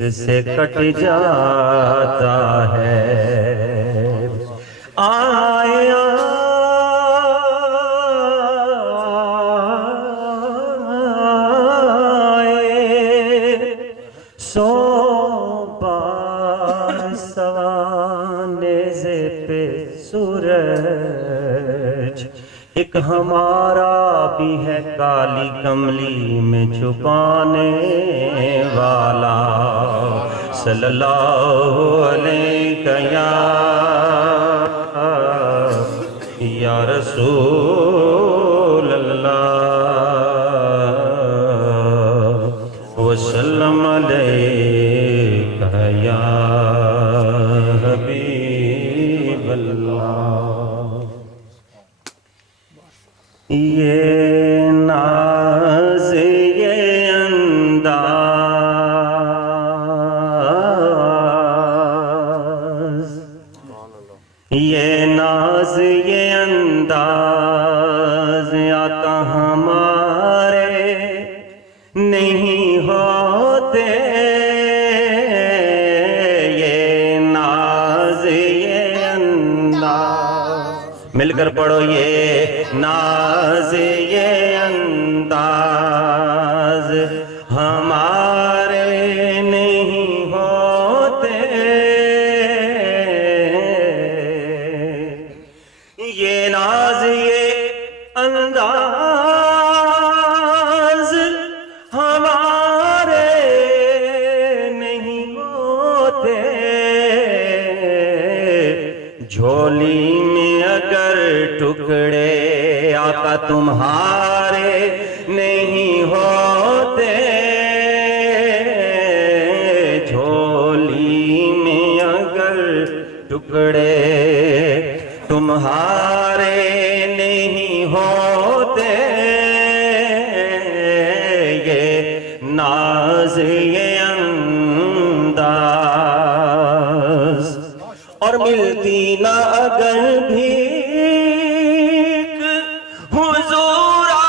سے کٹ جاتا ہے آیا سو بار سوانے پہ سورج ایک ہمارا بھی ہے کالی کملی میں چھپانے والا صلی اللہ علیہ یا رسول اللہ وسلم علیہ یا حبیب اللہ یہ ناز یہ انداز یہ ناز یہ انداز آقا ہمارے نہیں ہوتے یہ ناز یہ انداز مل کر پڑھو یہ ناز یہ انداز ہمارے نہیں ہوتے یہ ناز یہ انداز ہمارے نہیں ہوتے جھولی میں اگر ٹکڑے آقا تمہارے نہیں ہوتے جھولی میں اگر ٹکڑے تمہارے نہیں ہوتے یہ ناز یہ انداز اور ملتی نہ اگر بھیک حضور آپ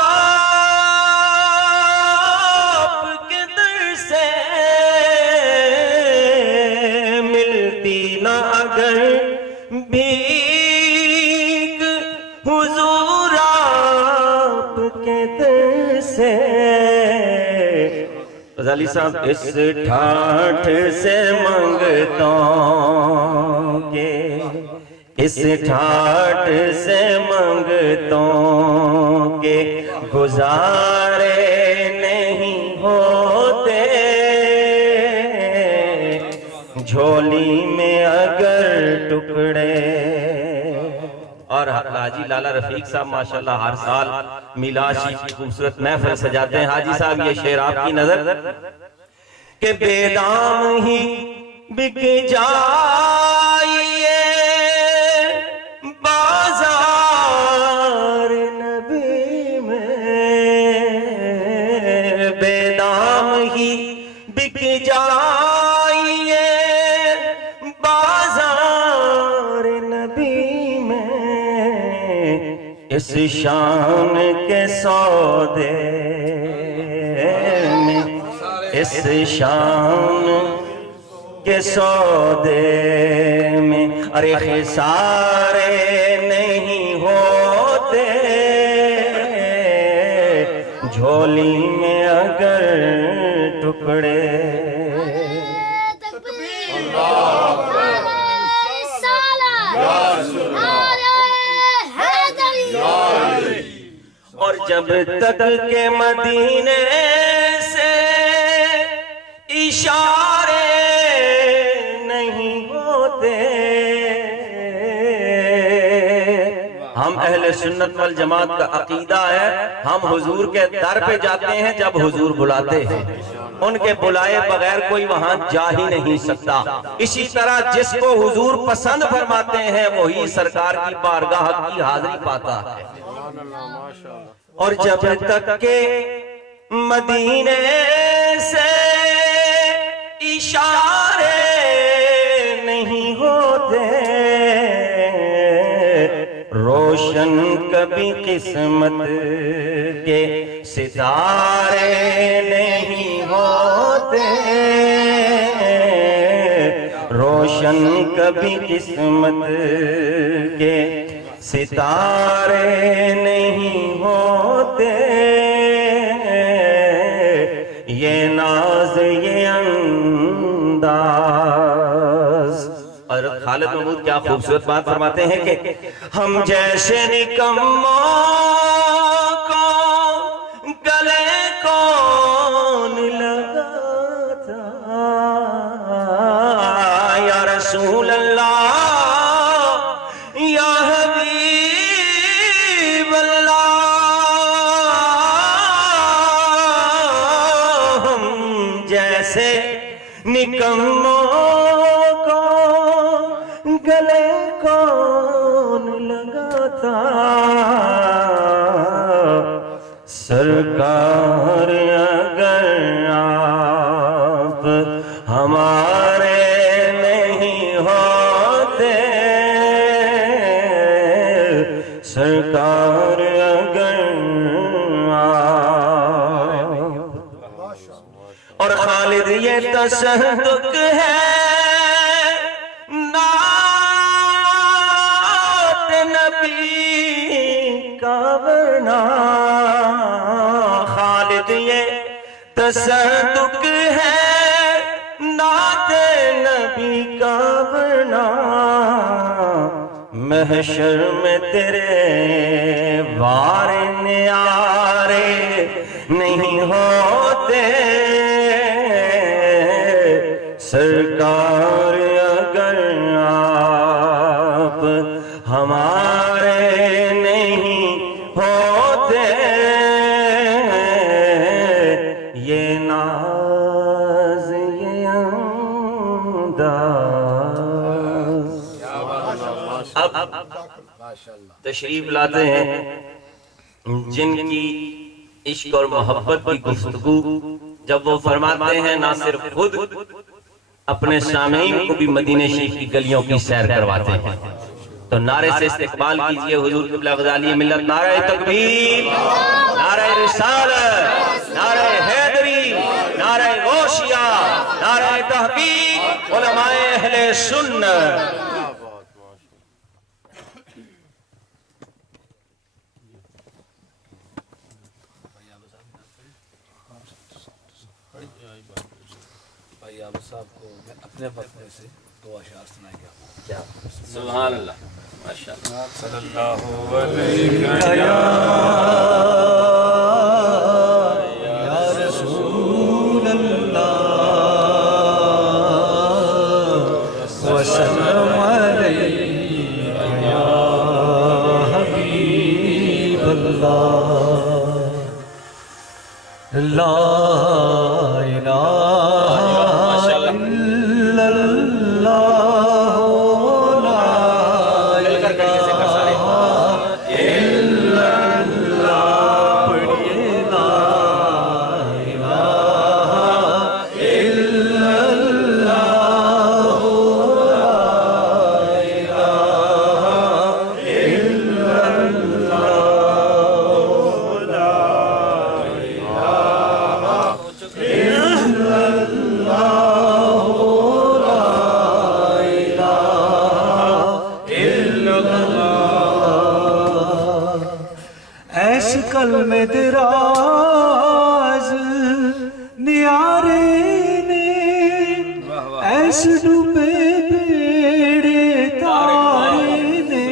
کے در سے ملتی نہ اگر بھیک حضور آپ کے در سے غزالی صاحب اس ٹھاٹھ سے منگتا ہوں کہ اس ٹھاٹھ سے منگتا ہوں کہ گزارے نہیں ہوتے جھولی میں اگر ٹکڑے اور حاجی لالا رفیق صاحب ماشاءاللہ ہر سال میلاد شریف کی خوبصورت محفل سجاتے ہیں حاجی صاحب یہ شعر آپ کی نظر کہ بے دام ہی بک جائیے بازار نبی میں بے دام ہی بک جائیے بازار نبی اس شان کے سودے میں اس شان کے سودے میں ارے خسارے نہیں ہوتے جھولی میں اگر ٹکڑے اور جب تک کہ مدینے سے اشارے نہیں ہوتے ہم اہل سنت والجماعت کا عقیدہ ہے ہم حضور کے در پہ جاتے ہیں جب حضور بلاتے ہیں ان کے بلائے بغیر کوئی وہاں جا ہی نہیں سکتا اسی طرح جس کو حضور پسند فرماتے ہیں وہی سرکار کی بارگاہ کی حاضری پاتا ہے اور جب تک کہ مدینے سے اشارے نہیں ہوتے روشن کبھی قسمت کے ستارے نہیں ہوتے روشن کبھی قسمت کے ستارے نہیں ہوتے، یہ ناز یہ انداز۔ اور خالد محمود کیا خوبصورت بات فرماتے ہیں کہ ہم جیسے نکموں کو گلے کون لگاتا، یا رسول اللہ یا حبیب اللہ، ہم جیسے نکموں کو گلے کون لگاتا، سرکار اگر آپ ہمارے نہیں ہوتے، سرکار اگر آپ۔ اور خالد یہ تصدق ہے نبی کا ورنہ، خالد یہ تصدق ہے نعت نبی کا ورنہ، محشر میں تیرے وار نیارے نہیں ہوتے، سرکار اگر آپ ہمارے نہیں ہوتے، یہ ناز یہ انداز۔ اب تشریف لاتے ہیں جن کی عشق اور محبت کی گفتگو جب وہ فرماتے ہیں نہ صرف خود اپنے سامعین کو بھی مدینہ شریف کی گلیوں کی سیر کرواتے ہیں، تو نعرے سے استقبال کیجئے حضور قبلہ غزالی ملت، نعرہ تکبیر، نعرہ رسالت، نعرہ حیدری، نعرہ غوثیہ، نعرہ تحقیق، علماء اہل سنت۔ بھائی آپ صاحب کو میں اپنے وقت میں سے دو اشعار سنائیں گے۔ سبحان اللہ، ماشاءاللہ، صلی اللہ علیہ یا رسول اللہ وسلم علیہ یا حبیب اللہ، لا الہ الا اللہ، کلمہ دراز نیارے نے ایس ڈوبے بیڑے تارے نے،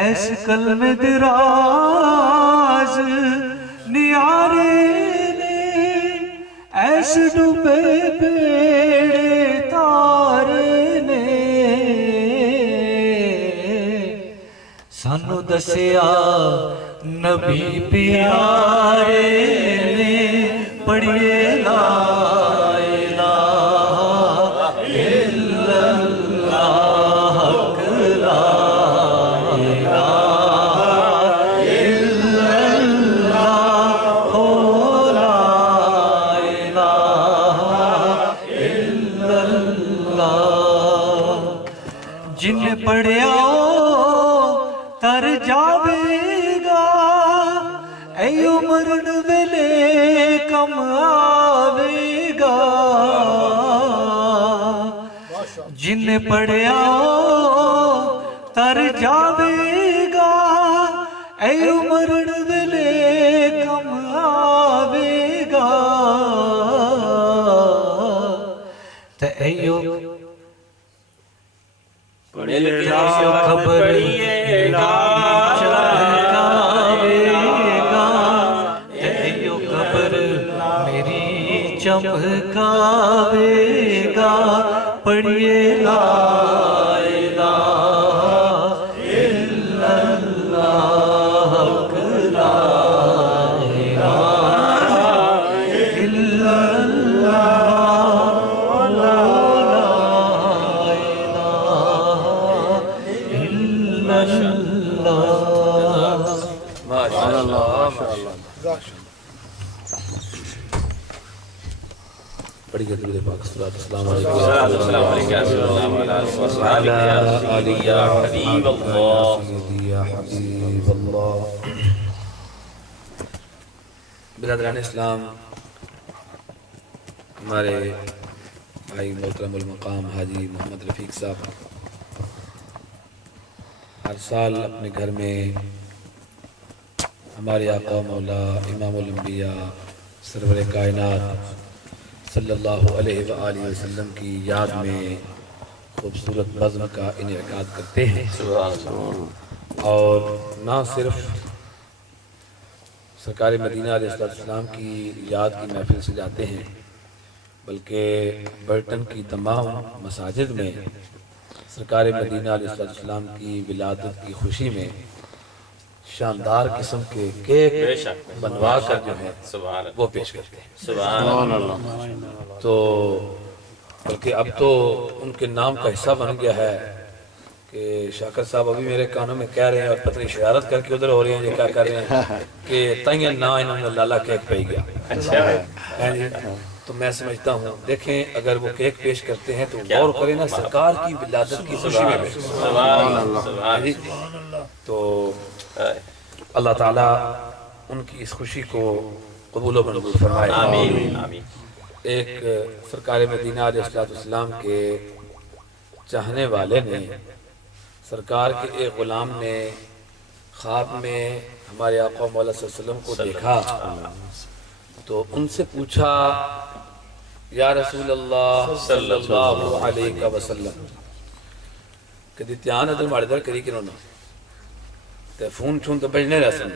ایس کلمہ دراز نیارے نے ایس ڈوبے بیڑے تارے نے، سانو دسیا نبی پیارے نے، پڑھیے لا الہ الا اللہ، حق لا الہ الا اللہ، لا الہ الا اللہ، جن پڑھیا تر جاوے گا، اے عمر ویلے کم آوے گا، جن پڑھیا تر جاوے گا اے مرن ویلے کم آوے گا تے ایو خبر پڑھیے گا چمکاوے گا تے ایو خبر میری چمکاوے گا پڑھیے لا الہ الا اللہ لا الہ الا اللہ لا الہ الا اللہ پڑھیے درود پاک السلام علیکم یا حبیب اللہ۔ برادران اسلام، ہمارے بھائی محترم المقام حاجی محمد رفیق صاحب ہر سال اپنے گھر میں ہمارے آقا مولا امام الانبیاء سرور کائنات صلی اللہ علیہ وآلہ وسلم کی یاد میں خوبصورت بزم کا انعقاد کرتے ہیں، اور نہ صرف سرکار مدینہ علیہ السلام کی یاد کی محفل سجاتے ہیں بلکہ برٹن کی تمام مساجد میں سرکار مدینہ علیہ السلام کی ولادت کی خوشی میں شاندار قسم کے کیک بنوا کر جو ہے وہ پیش کرتے ہیں۔ سبحان اللہ۔ تو بلکہ اب تو ان کے نام کا حصہ بن گیا ہے کہ شاکر صاحب ابھی میرے کانوں میں کہہ رہے ہیں، اور پتہ نہیں شرارت کر کے ادھر ہو رہی ہیں یہ کیا کر رہے ہیں کہ تائیں نا انہوں نے لالا کیک پہ گیا۔ تو میں سمجھتا ہوں دیکھیں اگر وہ کیک پیش کرتے ہیں تو غور کریں نا، سرکار کی ولادت کی خوشی میں پیش کریں۔ تو اللہ تعالیٰ ان کی اس خوشی کو قبول و منظور فرمائے۔ آمین۔ ایک سرکار مدینہ علیہ السلام کے چاہنے والے نے، سرکار کے ایک غلام نے خواب میں ہمارے آقا مولا صلی اللہ علیہ وسلم کو دیکھا تو ان سے پوچھا یا رسول اللہ صلی اللہ علیہ وسلم کہ دیتیان ادھر مارے در کری کنوں نا تے فون چھون تو بجنے رہ سن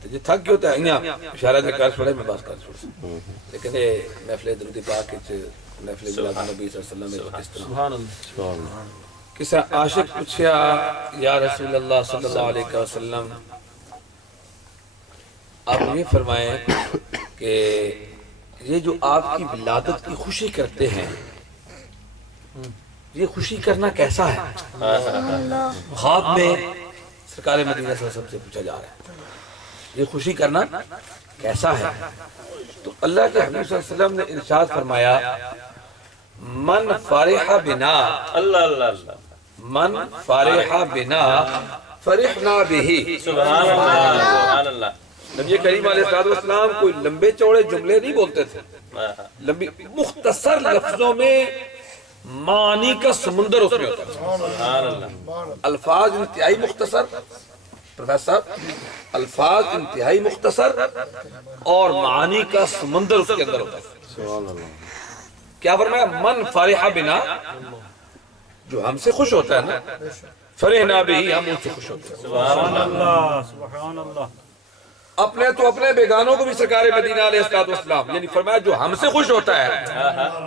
تو جی تھک کیوں تا ہے اشارہ جے کر چھوڑے میں بات کر چھوڑے لیکن یہ محفل درود پاک محفل میلاد نبی صلی اللہ علیہ وسلم اس طرح کسی عاشق پوچھا یا رسول اللہ صلی اللہ علیہ وسلم آپ یہ فرمائیں کہ یہ جو آپ کی ولادت کی خوشی کرتے ہیں یہ خوشی کرنا کیسا ہے؟ خواب میں سرکار مدینہ صلی اللہ علیہ وسلم سے پوچھا جا رہا ہے یہ خوشی کرنا کیسا ہے؟ تو اللہ کے حبیب صلی اللہ علیہ وسلم نے ارشاد فرمایا من فرح بنا من فرح بنا فرحنا بہی۔ سبحان اللہ۔ نبی کریم علیہ السلام کوئی لمبے چوڑے جملے نہیں بولتے تھے، لمبی مختصر لفظوں میں معنی کا سمندر اس میں ہوتا ہے۔ الفاظ انتہائی مختصر، پروفیسر الفاظ انتہائی مختصر اور معانی کا سمندر اس کے اندر ہوتا ہے۔ کیا فرمایا؟ من فرح بنا، جو ہم سے خوش ہوتا ہے نا، فرحنا بھی، ہم ان سے خوش ہوتے ہیں۔ سبحان اللہ۔ اپنے تو اپنے بیگانوں کو بھی سرکار مدینہ علیہ السلام یعنی فرمایا جو ہم سے خوش ہوتا ہے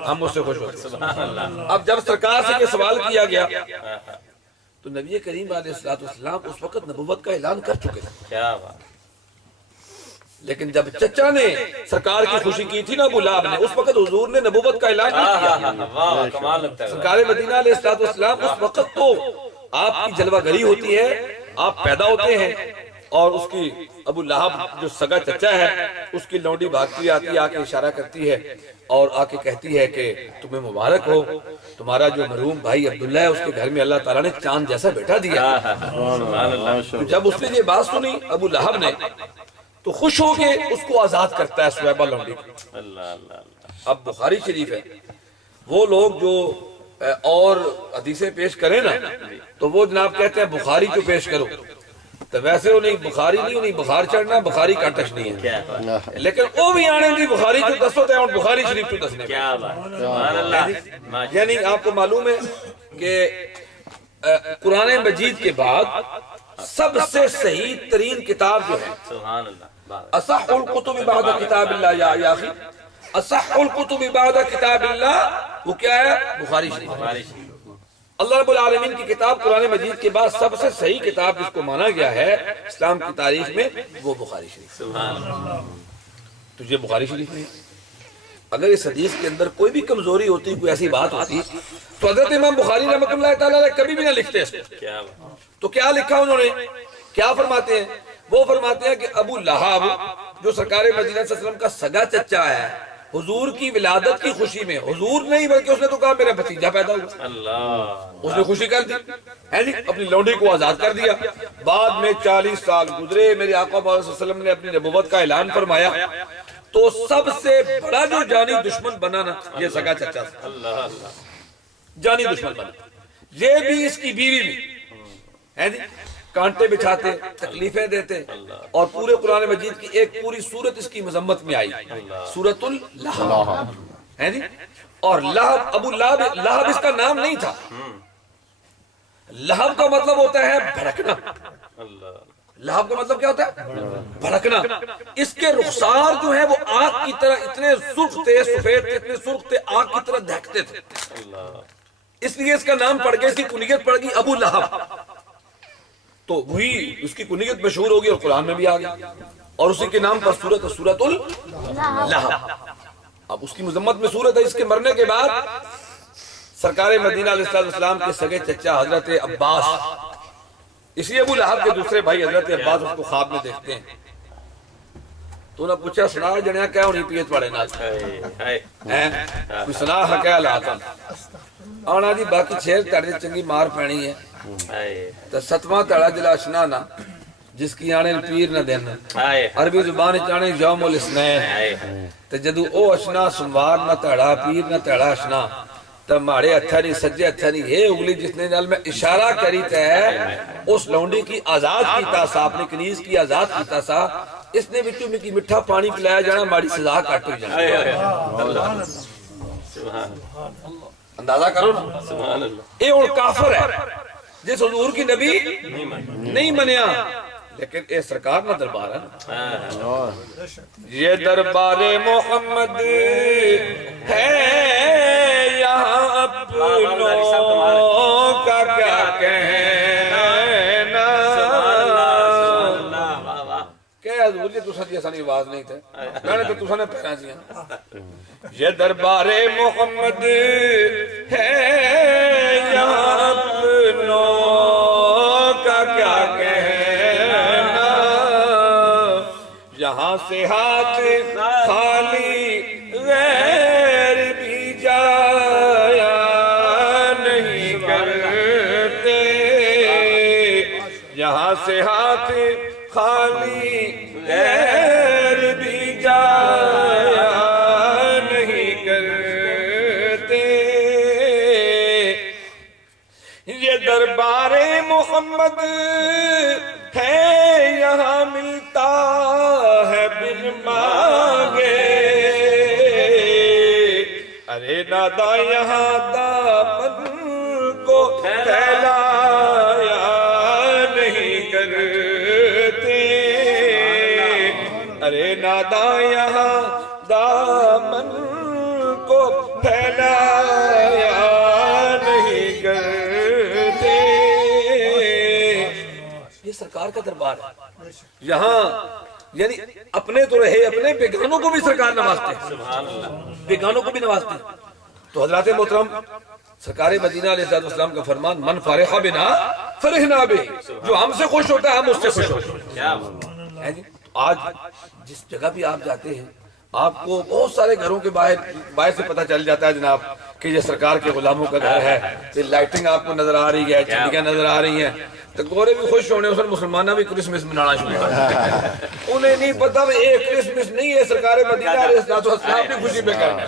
ہم اس سے خوش ہوتے ہیں۔ اب جب سرکار سے یہ سوال کیا گیا تو نبی کریم علیہ السلام اس وقت نبوت کا اعلان کر چکے تھے، لیکن جب چچا نے سرکار کی خوشی کی تھی نا ابو لہب نے، اس وقت حضور نے نبوت کا اعلان نہیں کیا۔ سرکار مدینہ علیہ السلام اس وقت تو آپ کی جلوہ گری ہوتی ہے، آپ پیدا ہوتے ہیں اور اس کی ابو لہب جو سگا چچا ہے اس کی لونڈی بھاگتی آتی ہے، آ کے اشارہ کرتی ہے اور آ کے کہتی ہے کہ تمہیں مبارک ہو، تمہارا جو مرحوم بھائی عبداللہ ہے اس کے گھر میں اللہ تعالیٰ نے چاند جیسا بیٹا دیا۔ تو جب اس نے یہ بات سنی ابو لہب نے تو خوش ہو کے اس کو آزاد کرتا ہے سویبہ لونڈی کو۔ اب بخاری شریف ہے، وہ لوگ جو اور حدیثیں پیش کریں نا تو وہ جناب کہتے ہیں بخاری جو پیش کرو، تو ویسے وہ نہیں بخاری نہیں، انہیں بخار چڑھنا بخاری کٹش نہیں ہے، لیکن وہ بھی آنے دی بخاری جو دسو تے اور بخاری شریف جو دسنے، کیا بات، سبحان اللہ۔ یعنی آپ کو معلوم ہے کہ قرآن مجید کے بعد سب سے صحیح ترین کتاب جو ہے سبحان اللہ، اصح الکتب بعد کتاب اللہ، یا اخی اصح الکتب بعد کتاب اللہ، وہ کیا ہے؟ بخاری شریف۔ اللہ رب العالمین کی کتاب قرآن مجید کے بعد سب سے صحیح کتاب جس کو مانا گیا ہے اسلام کی تاریخ میں وہ بخاری شریف۔ تجھے بخاری شریف میں اگر اس حدیث کے اندر کوئی بھی کمزوری ہوتی، کوئی ایسی بات ہوتی تو حضرت امام بخاری رحمۃ اللہ تعالیٰ علیہ کبھی بھی نہ لکھتے اس کو۔ تو کیا لکھا انہوں نے؟ کیا فرماتے ہیں؟ وہ فرماتے ہیں کہ ابو لہب جو سرکار مدینہ صلی اللہ علیہ وسلم کا سگا چچا ہے، حضور کی ولادت کی خوشی میں، حضور نہیں بلکہ اس نے تو کہا میرا بھتیجا پیدا ہوا، اللہ اس نے خوشی کر دی ہے جی، اپنی لونڈی کو آزاد کر دیا۔ بعد میں 40 سال گزرے، میرے آقا صلی اللہ علیہ وسلم نے اپنی نبوت کا اعلان فرمایا تو سب سے بڑا جو جانی دشمن بنا نا یہ سگا چچا تھا، جانی دشمن بنا، یہ بھی اس کی بیوی بھی ہے جی، کانٹے بچھاتے، تکلیفیں دیتے، اور پورے قرآن مجید کی ایک پوری سورت اس کی مذمت میں آئی، سورۃ اللہب ہے جی۔ اور لہب، ابو لہب، لہب اس کا نام نہیں تھا، لہب کا مطلب ہوتا ہے بھڑکنا، لہب کا مطلب کیا ہوتا ہے؟ بھڑکنا۔ اس کے رخسار جو ہیں وہ آگ کی طرح اتنے سرخ تھے، سفید تھے، اتنے سرخ تھے، آگ کی طرح دہکتے تھے، اس لیے اس کا نام پڑ گیا، اس کی کنیت پڑ گئی ابو لہب، تو وہی اس کی کنیت مشہور ہوگی اور قرآن میں بھی آ گئی، اور اسی کے نام پر سورۃ اللہب۔ اب اس کی مذمت میں سورت ہے۔ اس کے مرنے کے بعد سرکار مدینہ علیہ السلام کے سگے چچا حضرت عباس، اسی ابو لہب کے دوسرے بھائی حضرت عباس اس کو خواب میں دیکھتے ہیں، تو انہوں نے پوچھا سنا جنیا کیا ہونی پیت پڑے نا کوئی سنا حقیہ لاتا آنا جی، باقی چھیر تڑے چنگی مار پینی ہے، تو ستواں تڑا جلا اشنا نا جس کی آنے پیر نہ دینا، عربی زبان چانے یوم الاثنین، تو جدو او اشنا سنوار نہ تڑا پیر نہ تڑا اشنا، تو ماڑے اتھا نہیں سجے اتھا نہیں، یہ اگلی جس نے نال میں اشارہ کری تے اس لونڈی کی آزاد کیتا سا، اپنے کنیز کی آزاد کیتا سا، اس نے بچوں میں کی مٹھا پانی پلایا جانا، ماڑی سزا کٹ ہو جانا۔ اندازہ کرو نا، اے اور کافر ہے جس حضور کی نبی نہیں منیا، لیکن اے سرکار نہ دربار ہے نا، یہ دربار محمد ہے یہاں اپنوں کا کیا کہنا، کہ حضور جی تُسا جی اسانی آواز نہیں تھے، میں نے تو تُسا نے پہنا جی ہیں، یہ دربار محمد ہے یہاں اپنوں کا کیا کہنا، یہاں سے ہاتھ خالی غیر بھی جایا نہیں کرتے، یہاں سے ہاتھ خالی غیر بھی جایا نہیں کرتے، یہ دربار محمد ہے یہاں ملتا ہے بن مانگے، ارے نادا یہاں دامن کو پھیلایا نہیں کرتے، ارے نادا یہاں دامن کو پھیلایا نہیں کرتے، یہ سرکار کا دربار ہے یہاں، یعنی اپنے تو رہے اپنے، بیگانوں کو بھی سرکار نوازتے ہیں، بیگانوں کو بھی نوازتے ہیں۔ تو حضرات محترم سرکار مدینہ علیہ السلام کا فرمان من فارغ بنا فرحنا بہ، جو ہم سے خوش ہوتا ہے ہم اس سے خوش ہوتے ہیں۔ آج جس جگہ بھی آپ جاتے ہیں آپ کو بہت سارے گھروں کے باہر سے پتہ چل جاتا ہے جناب کہ یہ سرکار کے غلاموں کا گھر ہے، یہ لائٹنگ آپ کو نظر آ رہی ہے، چڑیاں نظر آ رہی ہیں، تو گورے بھی خوش ہونے اس مسلمانہ بھی کرسمس منانا شروع کر دیا، انہیں نہیں پتا کہ ایک کرسمس نہیں ہے سرکار مدینہ علیہ السلام کی خوشی پہ کرنا ہے۔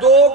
2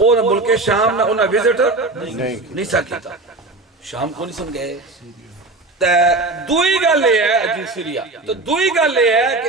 ਉਹ ਮੁਲਕੇ ਸ਼ਾਮ ਨਾ ਉਹਨਾਂ ਵਿਜ਼ਿਟ ਨਹੀਂ ਸਕੀਤਾ ਸ਼ਾਮ ਕੋ ਨਹੀਂ ਸੁਣ ਗਏ ਤੇ ਦੂਈ ਗੱਲ ਇਹ ਹੈ ਜੀ ਸੀਰੀਆ ਤੇ ਦੂਈ ਗੱਲ ਇਹ ਹੈ ਕਿ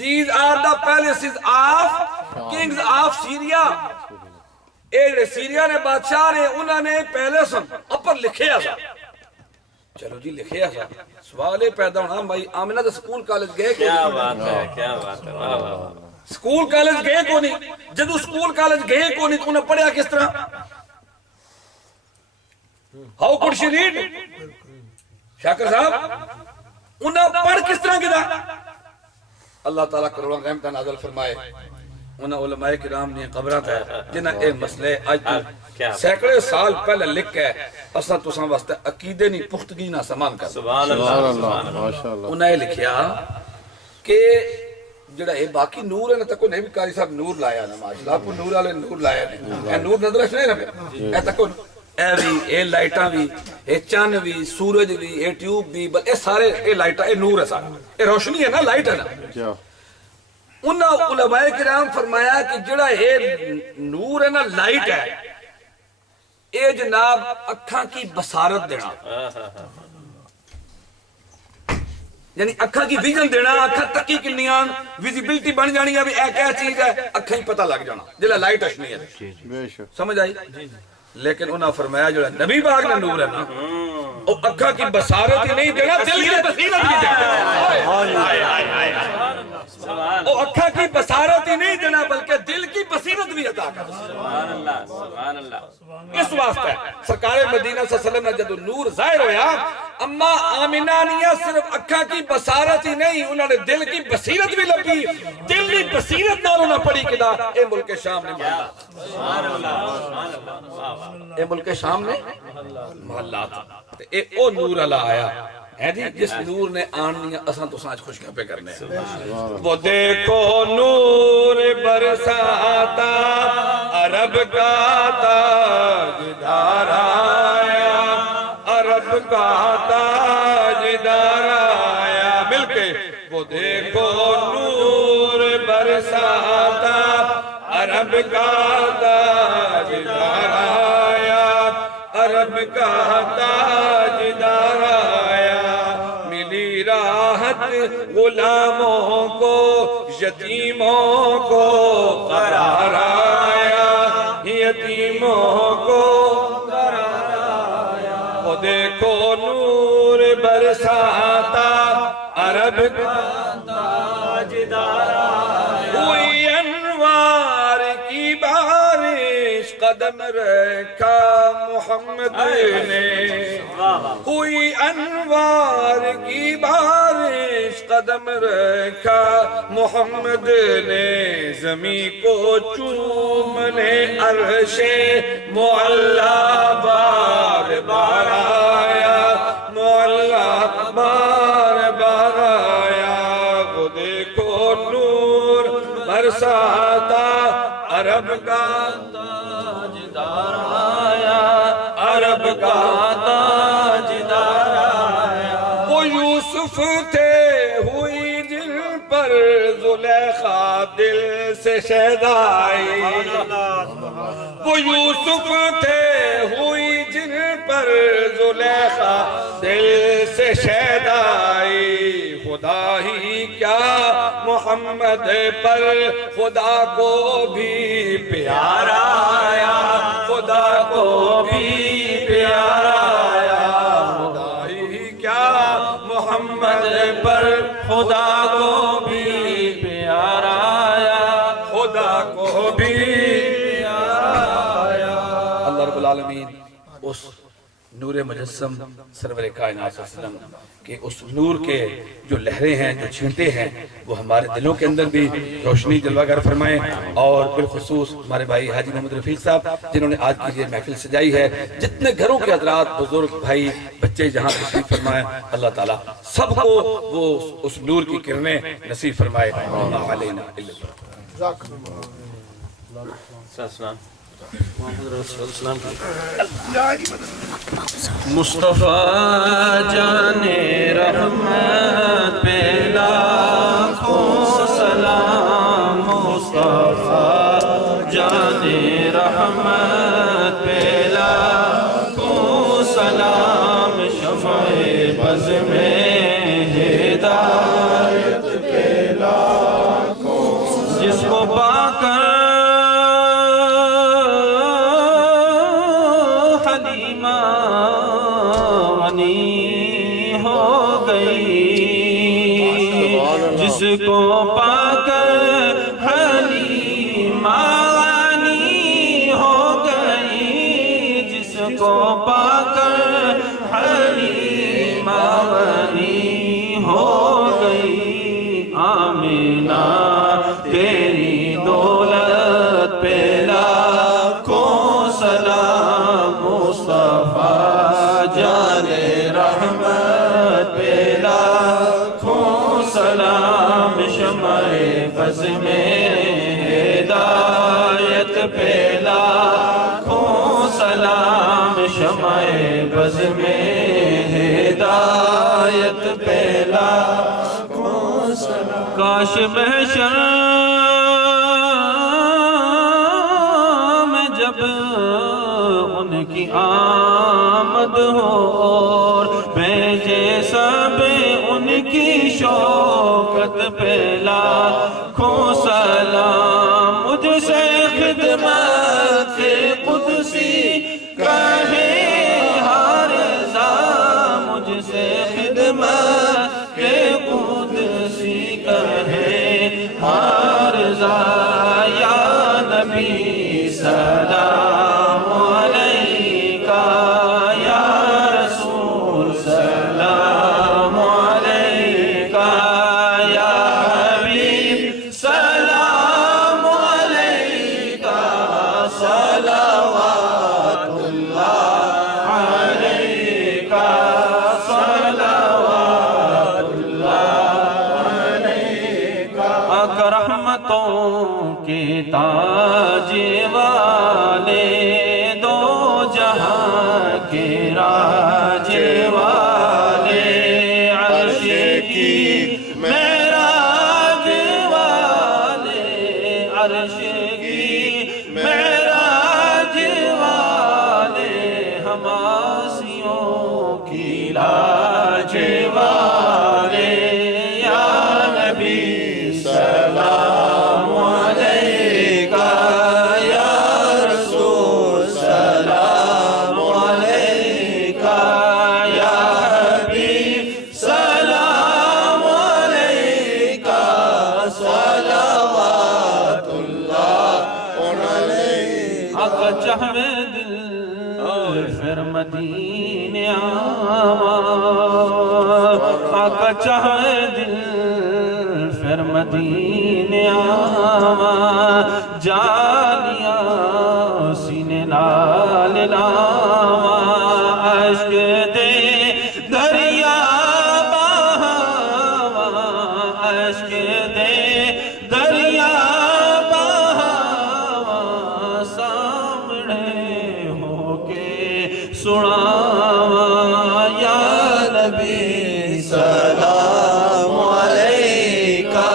These are the palaces of kings of Syria. A Syria نے بادشاہ نے انہوں نے پیلس اپر لکھیا سا. چلو جی لکھیا سا. سوال یہ پیدا ہونا بھائی آمنہ تو سکول کالج گئے کیا بات ہے کیا بات ہے واہ واہ واہ. سکول کالج گئے کو نہیں. جدو سکول کالج گئے کو نہیں تو انہیں پڑھیا کس طرح؟ How could she read? شاکر صاحب انہیں پڑھ کس طرح کیا؟ اللہ تعالیٰ کروڑاں رحمتہ نازل فرمائے. انہیں علماء کرام نے قبرات ہے جنہیں اے مسئلے آج سینکڑے سال پہلے لکھ کے اساں تساں واسطے عقیدے نہیں پختگی نہ سامان کر. سبحان اللہ ماشاءاللہ. انہیں لکھیا کہ جڑا اے باقی نور ہے نا تکو نہیں بھی قاری صاحب نور لایا نا ماشاءاللہ آپ کو نور والے نور لایا نہیں. اے نور نظر اس نہیں نا اے تکو اے بھی اے لائٹاں بھی اے چاند بھی سورج بھی اے ٹیوب بھی بل اے سارے اے لائٹاں اے نور ہے سارا اے روشنی ہے نا لائٹ ہے نا. کیا انہاں علماء کرام فرمایا کہ جڑا اے نور ہے نا لائٹ ہے اے جناب اکھاں کی بصارت دینا یعنی اکھاں کی ویژن دینا. اکھاں تکی کنیاں ویزیبلٹی بن جانی ہے بھی اے کیا چیز ہے اکھاں ہی پتہ لگ جانا جلا لائٹ اشنی ہے. بے شک. سمجھ آئی. لیکن انہاں فرمایا جو نبی پاک کا نور ہے نا وہ اکھاں کی بصارت ہی نہیں دینا دل کی بصیرت بھی دینا. وہ اکھاں کی بصارت ہی نہیں دینا بلکہ دل کی بصیرت بھی عطا کرنا. سبحان اللہ سبحان اللہ. اس واسطے سرکار مدینہ صلی اللہ علیہ وسلم نے جب نور ظاہر ہویا اما آمنہ نے صرف اکھاں کی بصارت ہی نہیں انہوں نے دل کی بصیرت بھی لبی. دل کی بصیرت نہ انہوں نے پڑھی کدا اے ملک شام نے محلات. سبحان اللہ سبحان اللہ. اے ملک شام نے محلات اے او نور اللہ آیا ہے جی جس نور نے آنی اساں تو سانچ خوشیاں پہ کرنے ہیں. وہ دیکھو نور برساتا عرب کا تاجدار آیا عرب کا تاجدار آیا. مل کے وہ دیکھو نور برساتا عرب کا تاجدار آیا عرب کا تاجدار آیا. ملی راحت غلاموں کو یتیموں کو قرار آیا یتیموں کو قرار آیا. وہ دیکھو نور برساتا عرب کا تاجدار آیا. ہوئی انوار کی بارش قدم رکھا محمد نے. ہوئی انوار کی بارش قدم رکھا محمد نے. زمین کو چومنے عرش معلا بار بار آیا معلا بار بار آیا. وہ دیکھو نور برساتا عرب کا تاجدار آیا عرب کا تاجدار آیا. وہ یوسف تھے ہوئی جن پر زلیخا دل سے شیدائی. وہ یوسف تھے ہوئی جن پر زلیخا دل سے شیدائی. خدا ہی کیا محمد پر خدا کو بھی پیارا آیا خدا کو بھی پیارا آیا. خدا ہی کیا محمد پر خدا کو بھی پیارا آیا خدا کو بھی پیارا آیا. اللہ رب العالمین اس نور مجسم سرور کائنات صلی اللہ علیہ وسلم کہ اس نور کے جو لہریں ہیں جو چھینٹے ہیں وہ ہمارے دلوں کے اندر بھی روشنی جلوہ گر فرمائیں. اور بالخصوص ہمارے بھائی حاجی محمد رفیق صاحب جنہوں نے آج کی یہ محفل سجائی ہے جتنے گھروں کے حضرات بزرگ بھائی بچے جہاں تشریف فرمائیں اللہ تعالیٰ سب کو وہ اس نور کی کرنیں نصیب فرمائے. اللہ علینا السلام مصطفیٰ جان رحمت پہ لاکھوں سلام. مصطفیٰ جان رحمت پہ لاکھوں سلام. شمع بز میں ہدایت پہ لاکھوں پا کر حلیمہ غنی ہو گئی، جس کو پا کر حلیمہ غنی ہو گئی، جس کو پا کر حلیمہ غنی ہو گئی۔ آمینہ تیری دولت پہ لاکھوں سلام، مصطفیٰ جان رحمت پہ لاکھوں سلام، شمع بز میں ہدایت پہ لاکھوں سلام، شمع بز میں ہدایت پہ لاکھوں سلام۔ کاش محشر میں جب ان کی آمد ہو اور بھیجے سب ان کی شوکت پہ لاکھوں سلام، مجھ سے خدمت قدسی کہے ہر ذا، مجھ سے خدمت قدسی کہے ہر ذا، یا نبی سلام علیکہ، یا رسول سلام علیکہ، یا حبیب سلام علیکہ، صلوات اللہ علیکہ، صلوات اللہ علیکہ۔ آقا رحمتوں کے تاج والے، دو جہاں کے راج والے، عرش کی معراج والے، عرش کی معراج والے، ہم آسیوں کی لاج والے، یا نبی سلام علیکہ، یا رسول سلام علیکہ، یا حبیب سلام علیکہ، صلوات اللہ علیکہ۔ آقا چاہے دل پھر مدینے آواں، آقا چاہے دل پھر مدینے آواں، جانیاں سینے لال لاواں، عشق دے دریا بہاواں، عشق دے دریا بہاواں، سامنے ہو کے سناواں، یا نبی سلام علیکہ،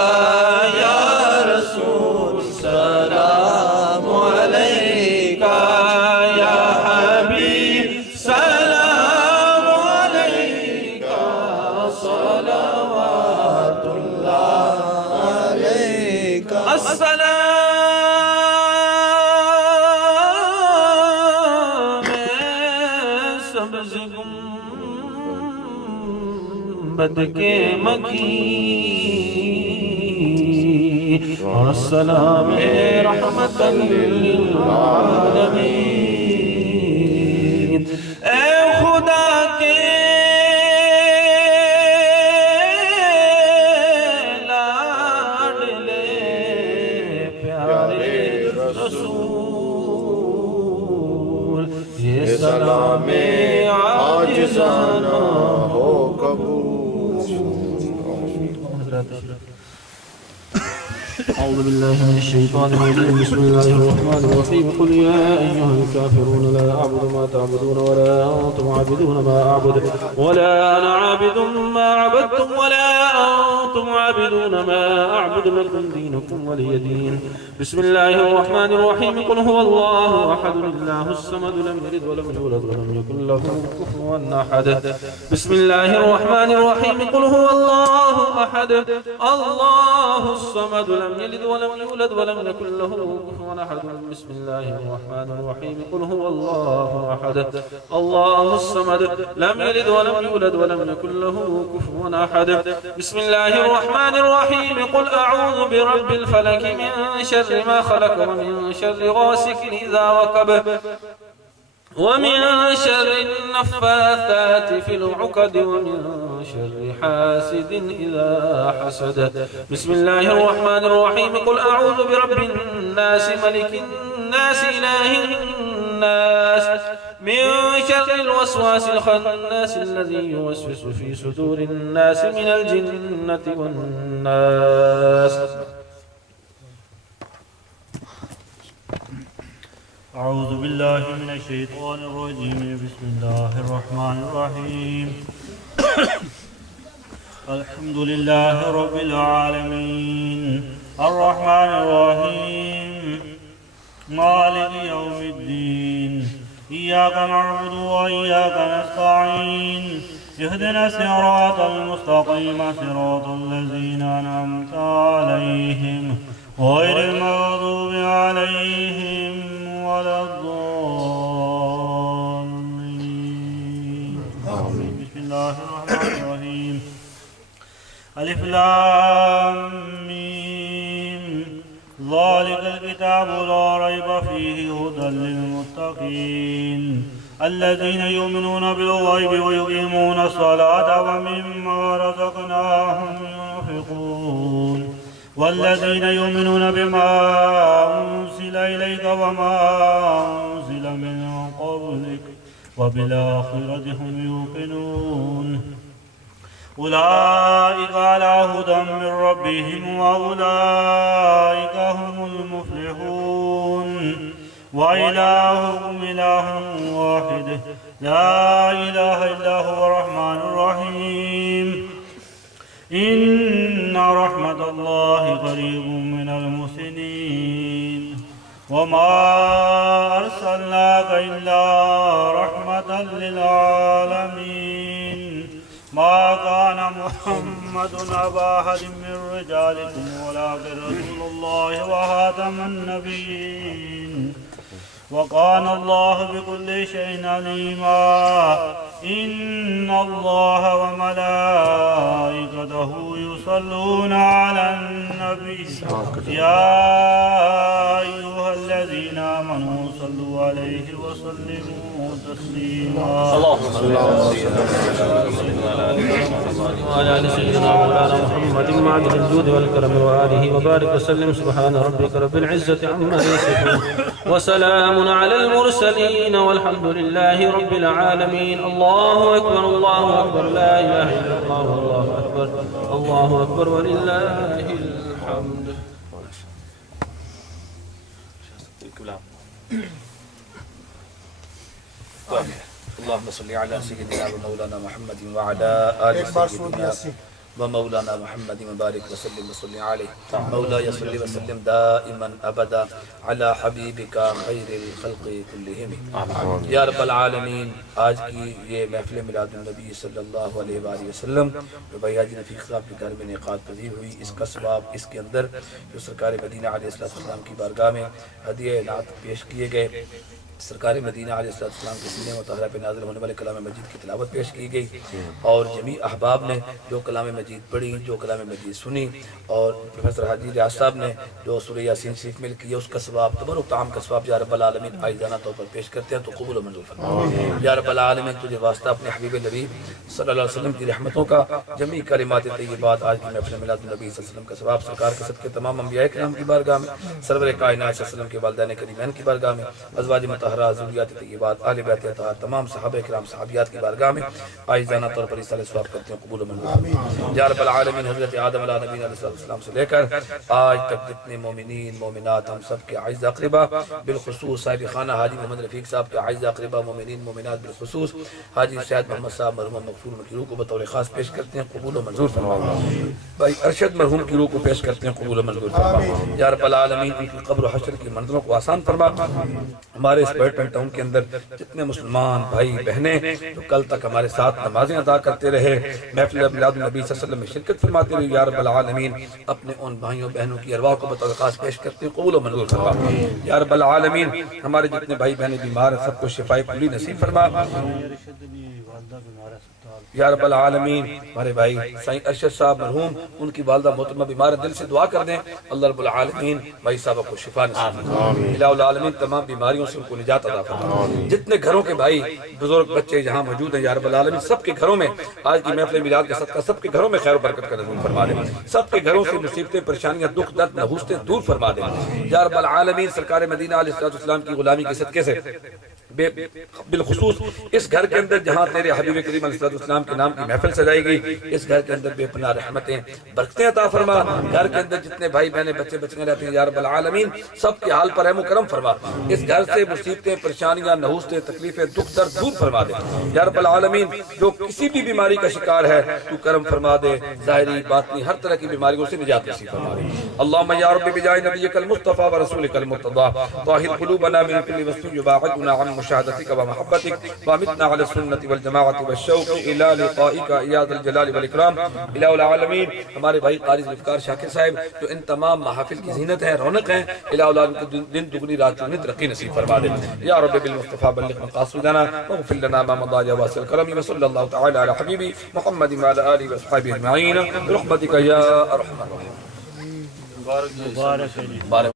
یا رسول سلام علیکہ، یا حبیب سلام علیکہ، صلوات اللہ علیکہ۔ السلام سبز گنبد کے مکی، اور السلام رحمت للعالمین۔ اے خدا کے لاڈلے پیارے رسول، یہ سلام عاجزانہ ہو قبول۔ أعوذ بالله من الشيطان الرجيم، بسم الله الرحمن الرحيم، قل يا أيها الكافرون لا أعبد ما تعبدون ولا أنتم عابدون ما أعبد ولا أنا عابد ما عبدتم ولا أنتم وأنتم عابدون ما أعبد لكم دينكم ولي دين. بسم الله الرحمن الرحيم. قل هو الله أحد الله الصمد لم يلد ولم يولد ولم يكن له كفوا أحد. بسم الله الرحمن الرحيم. قل هو الله أحد الله الصمد لم يلد ولم يولد ولم يكن له كفوا أحد. بسم الله الرحمن الرحيم. قل هو الله أحد الله الصمد لم يلد ولم يولد ولم يكن له كفوا أحد. بسم الله الرحمن الرحيم. قل أعوذ برب الفلك من شر ما خلق ومن شر غاسق إذا وقب ومن شر النفاثات في العقد ومن شر حاسد إذا حسد. بسم الله الرحمن الرحيم. قل أعوذ برب الناس ملك الناس إله الناس من شر الوسواس الخناس الذي يوسوس في صدور الناس من الجنة والناس. أعوذ بالله من الشيطان الرجيم. بسم الله الرحمن الرحيم. الحمد لله رب العالمين الرحمن الرحيم مالك يوم الدين. إياك نعبد وإياك نستعين. اهدنا الصراط المستقيم صراط الذين أنعمت عليهم غير المغضوب عليهم ولا الضالين. بسم الله الرحمن الرحيم. ألف لام ميم. ذلك الكتاب لا ريب فيه هدى للمتقين الذين يؤمنون بالغيب ويقيمون الصلاة ومما رزقناهم ينفقون والذين يؤمنون بما أنزل إليك وما أنزل من قبلك وبالآخرة هم يوقنون. أولئك على هدى من ربهم وأولئك هم المفلحون. وإلهكم إله واحد لا إله إلا هو الرحمن الرحيم. إن رحمة الله قريب من المحسنين. وما أرسلناك إلا رحمة للعالمين. ما كان محمد أبا أحد من رجالكم ولكن رسول الله وخاتم النبيين وكان الله بكل شيء عليما. إن الله وملائكته يصلون على النبي يا أيها الذين آمنوا صلوا عليه وسلموا تسليما. اللهم صل على سيدنا وعلى آل سيدنا مولانا محمد معدن الجود والكرم وآله وبارك وسلم. سبحان ربك رب العزة عما يصفون وسلام على المرسلين والحمد لله رب العالمين. الله أكبر الله أكبر لا إله إلا الله والله أكبر الله أكبر ولله الحمد. اللهم صل على سيدنا ومولانا محمد وعلى آل سيدنا ومولانا محمد مبارك وسلم وصل عليه. مولاي صل وسلم دائما ابدا على حبیبک خیر الخلق كلهم یا رب العالمین. آج کی یہ محفل میلاد النبی صلی اللہ علیہ وآلہ وسلم جو بھائی حاجی نفیق صاحب کے گھر میں انعقاد پذیر ہوئی، اس کا ثواب اس کے اندر جو سرکار مدینہ علیہ السلام کی بارگاہ میں ہدیہ نعت پیش کیے گئے، سرکار مدینہ علیہ السلام کے سینے مطہرہ پہ نازل ہونے والے کلام مجید کی تلاوت پیش کی گئی، اور جمیع احباب نے جو کلام مجید پڑھی، جو کلام مجید سنی، اور پروفیسر حاجی ریاض صاحب نے جو سورہ یاسین شریف مل کیا، اس کا ثواب تبرک تعام کا ثواب یا رب العالمین عاجزانہ طور پر پیش کرتے ہیں تو قبول و منظور فرما. یا رب العالمین تجھے واسطہ اپنے حبیب نبی صلی اللہ علیہ وسلم کی رحمتوں کا جمیع کلمات طیبات آج کی محفل میلاد النبی صلی اللہ علیہ وسلم کا ثواب سرکار کے صدقے تمام انبیاء کرام کی بارگاہ میں، سرور کائنات صلی اللہ علیہ وسلم کے والدین کریمین کی بارگاہ میں، ازواج مطہرہ، ذریات طیبات، اہل بیت اطہار، تمام صحابہ کرام صحابیات کی بارگاہ میں عاجزانہ طور پر اصالہ ثواب کرتے ہیں، قبول و منظور یا رب العالمین۔ حضرت آدم علیہ نبینا علیہ السلام سے لے کر آج تک جتنے مومنین مومنات ہم سب کے اعزاء اقربا، بالخصوص صاحب خانہ حاجی محمد رفیق صاحب کے اعزاء اقربا مومنین مومنات، بالخصوص حاجی سید محمد صاحب مرحوم مغفور کی روح کو بطور خاص پیش کرتے ہیں، قبول و منظور فرماؤ۔ بھائی ارشد مرحوم کی روح کو پیش کرتے ہیں، قبول و منظور فرماؤ یا رب العالمین۔ ان کی قبر و حشر کی منزلوں کو آسان فرما۔ ہمارے اس برٹن ٹاؤن کے اندر جتنے مسلمان بھائی بہنیں جو کل تک ہمارے ساتھ نمازیں ادا کرتے رہے، محفل میلاد النبی صلی اللہ علیہ وسلم میں شرکت فرماتے رہے، یا رب العالمین اپنے ان بھائیوں بہنوں کی ارواح کو بطور خاص پیش کرتے ہیں، قبول و منظور فرما یا رب العالمین۔ ہمارے جتنے بھائی بہنیں بیمار ہیں سب کو شفائے کلی نصیب فرما یا رب العالمین۔ ہمارے بھائی سائیں ارشد صاحب مرحوم، ان کی والدہ محترمہ بیمار ہے، دل سے دعا کر دیں اللہ رب العالمین بھائی صاحب کو شفا نصیب فرما۔ الہ العالمین تمام بیماریوں سے ان کو نجات عطا فرما۔ جتنے گھروں کے بھائی بزرگ بچے جہاں موجود ہیں یا رب العالمین سب کے گھروں میں آج کی محفل میلاد کا صدقہ سب کے گھروں میں خیر و برکت کا نزول فرما دیں، سب کے گھروں سے مصیبتیں پریشانیاں دکھ درد نحوستیں دور فرما دیں یا رب العالمین۔ سرکار مدینہ علیہ السلام کی غلامی کے صدقے سے بالخصوص اس گھر کے اندر جہاں تیرے حبیب کریم علیہ السلام کے نام کی محفل سجائے گی، اس گھر کے اندر بے پناہ رحمتیں برکتیں عطا فرما۔ گھر کے اندر جتنے بھائی بہنیں بچے بچیاں رہتے ہیں یا رب العالمین سب کے حال پر رحم و کرم فرما۔ اس گھر سے مصیبتیں پریشانیاں نحوستیں تکلیفیں دکھ درد دور فرما دے یا رب العالمین۔ جو کسی بھی بیماری کا شکار ہے تو کرم فرما دے، ظاہری باطنی ہر طرح کی بیماریوں سے نجات نصیب فرما دے۔ اللہم یا رب بجائے نبیک المصطفیٰ و رسولک المرتضیٰ طاہر قلوبنا من کل وسوء یباعدنا عن مشاہدتک و محبتک وامتنا علی السنة والجماعة والشوق الى لقائک یا ذا الجلال والاکرام۔ الہ العالمین ہمارے بھائی قاری ذوالفقار شاکر صاحب جو ان تمام محافل کی زینت ہیں رونق ہیں، الہ العالمین کو دن دگنی رات چگنی ترقی نصیب فرما دے یا رب بالمصطفیٰ بلغ مقاصدنا واغفر لنا ما مضى يا واسع الكرم وصلى الله تعالى على حبيبي محمد وعلى آله وصحبه أجمعين برحمتك يا أرحم الراحمين۔ مبارک